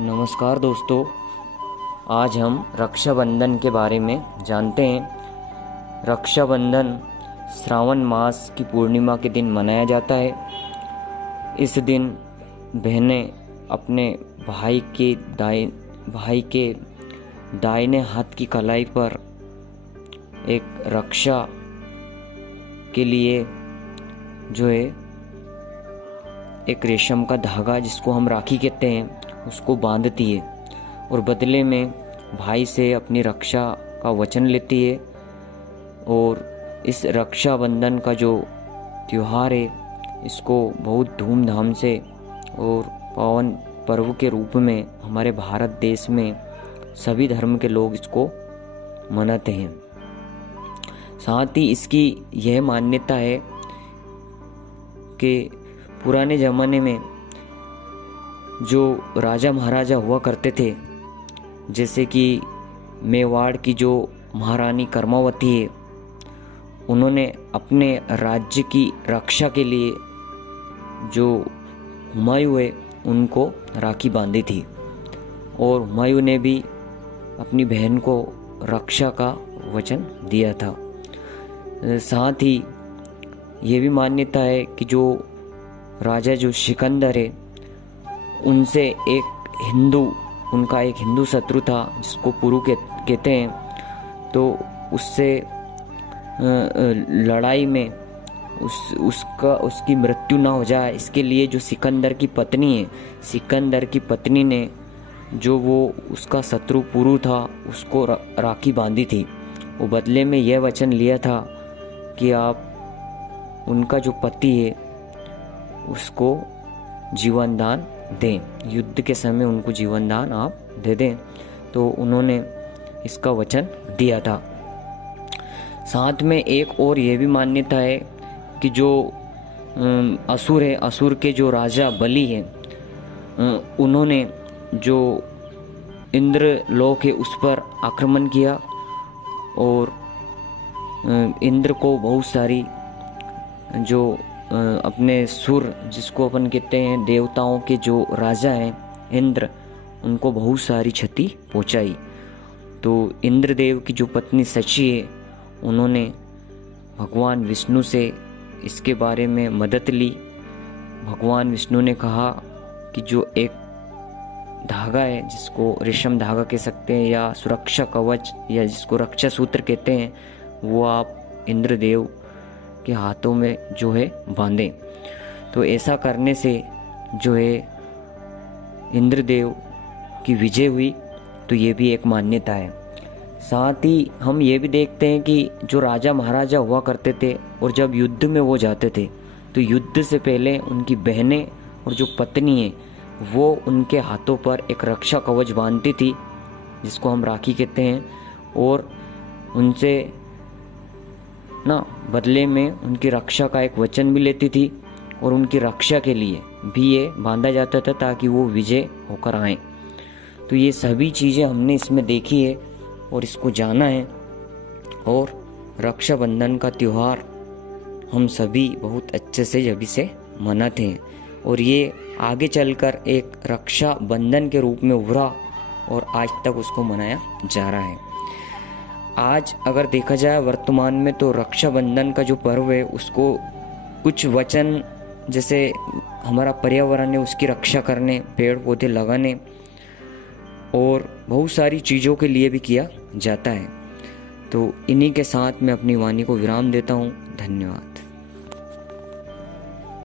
नमस्कार दोस्तों, आज हम रक्षाबंधन के बारे में जानते हैं। रक्षाबंधन श्रावण मास की पूर्णिमा के दिन मनाया जाता है। इस दिन बहनें अपने भाई के दाहिने हाथ की कलाई पर एक रक्षा के लिए जो है एक रेशम का धागा, जिसको हम राखी कहते हैं, उसको बांधती है और बदले में भाई से अपनी रक्षा का वचन लेती है। और इस रक्षाबंधन का जो त्यौहार है, इसको बहुत धूमधाम से और पावन पर्व के रूप में हमारे भारत देश में सभी धर्म के लोग इसको मनाते हैं। साथ ही इसकी यह मान्यता है कि पुराने ज़माने में जो राजा महाराजा हुआ करते थे, जैसे कि मेवाड़ की जो महारानी कर्मावती है, उन्होंने अपने राज्य की रक्षा के लिए जो हुमायूं है उनको राखी बांधी थी। और हुमायूं ने भी अपनी बहन को रक्षा का वचन दिया था। साथ ही ये भी मान्यता है कि जो राजा जो सिकंदर है, उनका एक हिंदू शत्रु था जिसको पुरु कहते हैं। तो उससे लड़ाई में उसकी मृत्यु ना हो जाए, इसके लिए जो सिकंदर की पत्नी ने जो वो उसका शत्रु पुरु था उसको राखी बांधी थी। वो बदले में यह वचन लिया था कि आप उनका जो पति है उसको जीवन दान दें, युद्ध के समय उनको जीवन दान आप दे दें। तो उन्होंने इसका वचन दिया था। साथ में एक और ये भी मान्यता है कि जो असुर के जो राजा बलि हैं, उन्होंने जो इंद्र लोक है उस पर आक्रमण किया और इंद्र को बहुत सारी जो अपने सुर, जिसको अपन कहते हैं देवताओं के जो राजा हैं इंद्र, उनको बहुत सारी क्षति पहुंचाई। तो इंद्रदेव की जो पत्नी शची है, उन्होंने भगवान विष्णु से इसके बारे में मदद ली। भगवान विष्णु ने कहा कि जो एक धागा है, जिसको रेशम धागा कह सकते हैं या सुरक्षा कवच या जिसको रक्षा सूत्र कहते हैं, वो आप इंद्रदेव के हाथों में जो है बांधें। तो ऐसा करने से जो है इंद्रदेव की विजय हुई। तो ये भी एक मान्यता है। साथ ही हम ये भी देखते हैं कि जो राजा महाराजा हुआ करते थे और जब युद्ध में वो जाते थे, तो युद्ध से पहले उनकी बहनें और जो पत्नी है वो उनके हाथों पर एक रक्षा कवच बांधती थी, जिसको हम राखी कहते हैं। और उनसे बदले में उनकी रक्षा का एक वचन भी लेती थी और उनकी रक्षा के लिए भी ये बांधा जाता था ताकि वो विजय होकर आएँ। तो ये सभी चीज़ें हमने इसमें देखी है और इसको जाना है। और रक्षाबंधन का त्यौहार हम सभी बहुत अच्छे से अभी से मनाते हैं और ये आगे चलकर एक रक्षा बंधन के रूप में उभरा और आज तक उसको मनाया जा रहा है। आज अगर देखा जाए वर्तमान में, तो रक्षाबंधन का जो पर्व है उसको कुछ वचन, जैसे हमारा पर्यावरण है उसकी रक्षा करने, पेड़ पौधे लगाने और बहुत सारी चीज़ों के लिए भी किया जाता है। तो इन्हीं के साथ मैं अपनी वाणी को विराम देता हूँ। धन्यवाद।